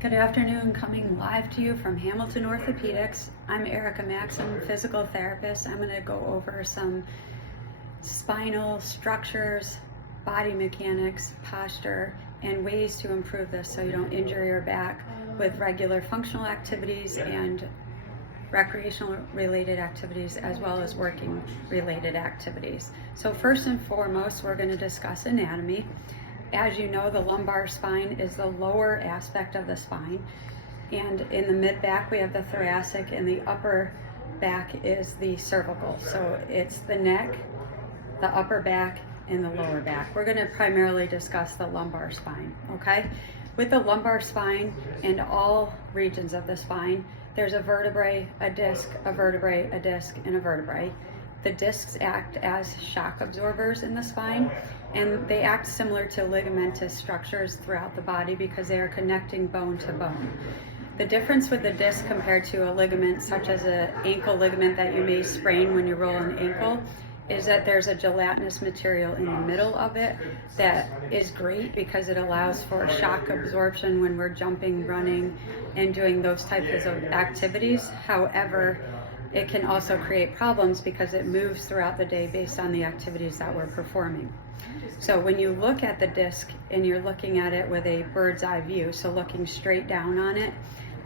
Good afternoon, coming live to you from Hamilton Orthopaedics. I'm Erica Maxam, physical therapist. I'm going to go over some spinal structures, body mechanics, posture, and ways to improve this so you don't injure your back with regular functional activities and recreational related activities as well as working related activities. So first and foremost, we're going to discuss anatomy. As you know, the lumbar spine is the lower aspect of the spine, and in the mid back we have the thoracic, and the upper back is the cervical. So it's the neck, the upper back, and the lower back. We're going to primarily discuss the lumbar spine, okay? With the lumbar spine and all regions of the spine, there's a vertebrae, a disc, a vertebrae, a disc, and a vertebrae. The discs act as shock absorbers in the spine, and they act similar to ligamentous structures throughout the body because they are connecting bone to bone. The difference with the disc compared to a ligament, such as an ankle ligament that you may sprain when you roll an ankle, is that there's a gelatinous material in the middle of it that is great because it allows for shock absorption when we're jumping, running, and doing those types of activities. However, it can also create problems because it moves throughout the day based on the activities that we're performing. So when you look at the disc and you're looking at it with a bird's eye view, so looking straight down on it,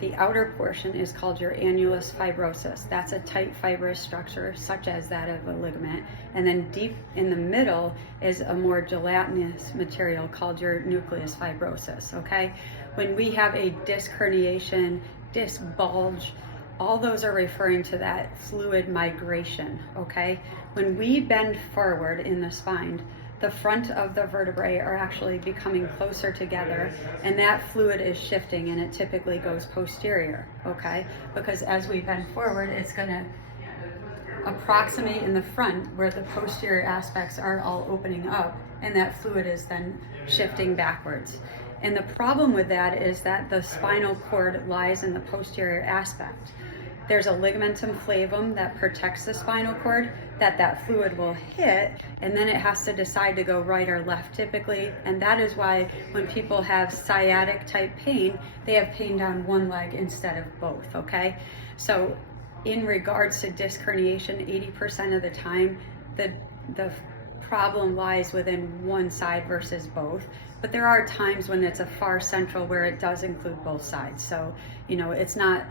the outer portion is called your annulus fibrosus. That's a tight fibrous structure such as that of a ligament. And then deep in the middle is a more gelatinous material called your nucleus fibrosus, okay? When we have a disc herniation, disc bulge, all those are referring to that fluid migration, okay? When we bend forward in the spine, the front of the vertebrae are actually becoming closer together, and that fluid is shifting, and it typically goes posterior, okay? Because as we bend forward, it's gonna approximate in the front where the posterior aspects are all opening up, and that fluid is then shifting backwards. And the problem with that is that the spinal cord lies in the posterior aspect. There's a ligamentum flavum that protects the spinal cord that fluid will hit, and then it has to decide to go right or left typically. And that is why when people have sciatic type pain, they have pain down one leg instead of both, okay? So in regards to disc herniation, 80% of the time, the problem lies within one side versus both. But there are times when it's a far central where it does include both sides. So, it's not,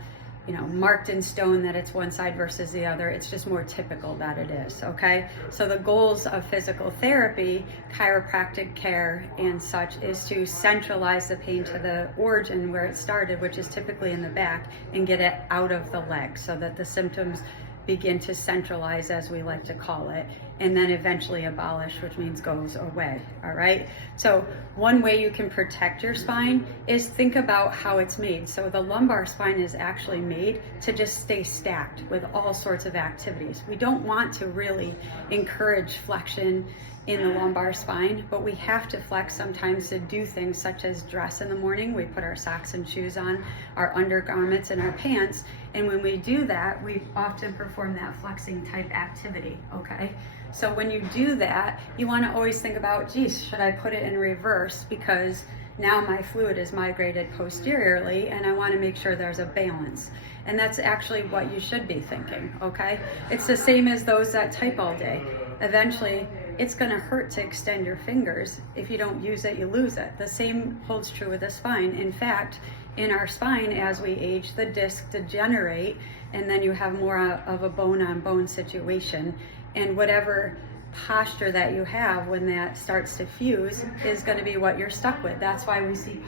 marked in stone that it's one side versus the other. It's just more typical that it is, okay? So the goals of physical therapy, chiropractic care, and such is to centralize the pain to the origin where it started, which is typically in the back, and get it out of the leg so that the symptoms begin to centralize, as we like to call it, and then eventually abolish, which means goes away, all right? So one way you can protect your spine is think about how it's made. So the lumbar spine is actually made to just stay stacked with all sorts of activities. We don't want to really encourage flexion in the lumbar spine, but we have to flex sometimes to do things such as dress in the morning. We put our socks and shoes on, our undergarments and our pants, and when we do that, we often perform that flexing type activity, okay? So when you do that, you want to always think about, geez, should I put it in reverse because now my fluid is migrated posteriorly and I want to make sure there's a balance. And that's actually what you should be thinking, okay? It's the same as those that type all day. Eventually, it's going to hurt to extend your fingers. If you don't use it, you lose it. The same holds true with the spine. In fact, in our spine, as we age, the discs degenerate, and then you have more of a bone-on-bone situation. And whatever posture that you have when that starts to fuse is going to be what you're stuck with. That's why we see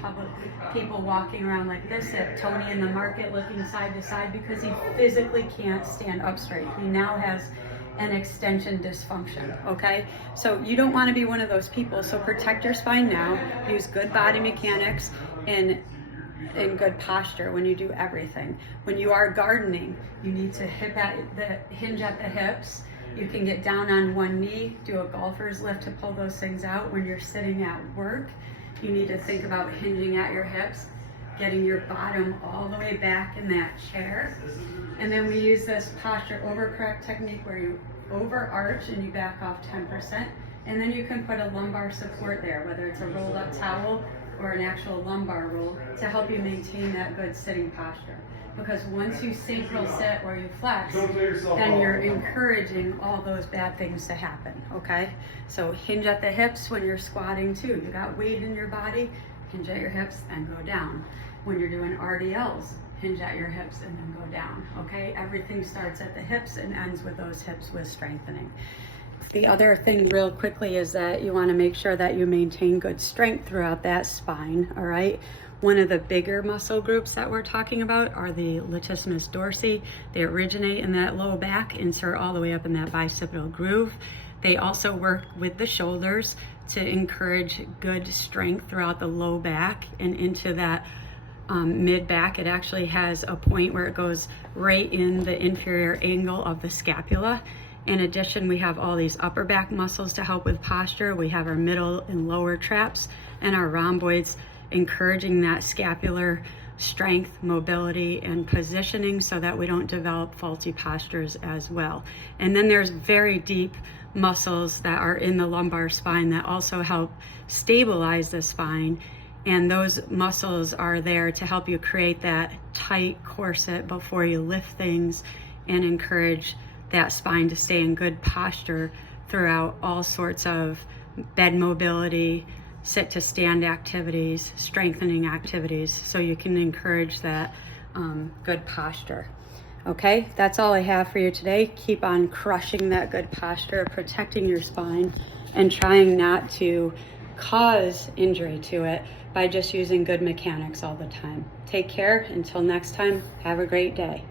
people walking around like this at Tony in the market looking side to side, because he physically can't stand up straight. He now has an extension dysfunction, okay? So you don't want to be one of those people. So protect your spine now, use good body mechanics and good posture when you do everything. When you are gardening, you need to hinge at the hips. You can get down on one knee, do a golfer's lift to pull those things out. When you're sitting at work, you need to think about hinging at your hips, getting your bottom all the way back in that chair. And then we use this posture overcorrect technique where you overarch and you back off 10%. And then you can put a lumbar support there, whether it's a rolled up towel or an actual lumbar roll to help you maintain that good sitting posture. Because once you synchro sit or you flex, then you're encouraging all those bad things to happen, okay? So hinge at the hips when you're squatting too. You got weight in your body, hinge at your hips and go down. When you're doing RDLs, hinge at your hips and then go down, okay? Everything starts at the hips and ends with those hips with strengthening. The other thing real quickly is that you want to make sure that you maintain good strength throughout that spine, all right? One of the bigger muscle groups that we're talking about are the latissimus dorsi. They originate in that low back, insert all the way up in that bicipital groove. They also work with the shoulders to encourage good strength throughout the low back and into that mid back. It actually has a point where it goes right in the inferior angle of the scapula. In addition, we have all these upper back muscles to help with posture. We have our middle and lower traps and our rhomboids, encouraging that scapular strength, mobility, and positioning so that we don't develop faulty postures as well. And then there's very deep muscles that are in the lumbar spine that also help stabilize the spine. And those muscles are there to help you create that tight corset before you lift things and encourage that spine to stay in good posture throughout all sorts of bed mobility, sit to stand activities, strengthening activities, so you can encourage that good posture. Okay, that's all I have for you today. Keep on crushing that good posture, protecting your spine, and trying not to cause injury to it by just using good mechanics all the time. Take care. Until next time, have a great day.